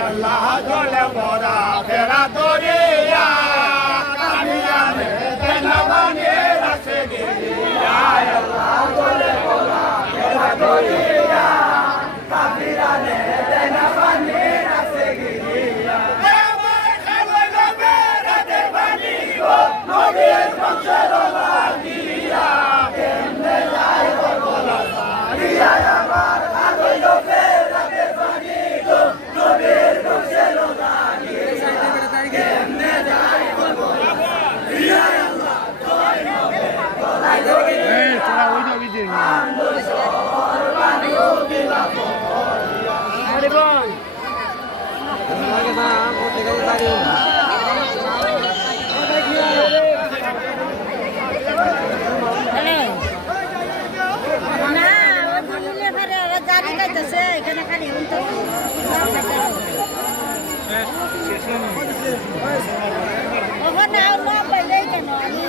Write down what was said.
আল্লাহ জলে মোরা ফেরা দরিয়া কামিয়ানে দেনবানে রাসে গিয়া আল্লাহ জলে মোরা ফেরা দরিয়া কামিয়ানে দেনবানে রাসে গিয়া আমার খালো নবে রাতে বানি গো নবীর বংশের লাগিয়া কেমনে যায় বলা সারিয়া আমার খালো নবে রাতে বানি গো নবীর বংশের লাগিয়া কেমনে যায় বলা সারিয়া আল্লাহ জয় নবে বলাই দরি এই তোরা ওই যাবি যে আন্দো শহর বানিও দিলা বলিয়া আরে ভাই লাগে না কোতে গেল লাগে এখানে খালি ওখানে পাইলে কেন আমি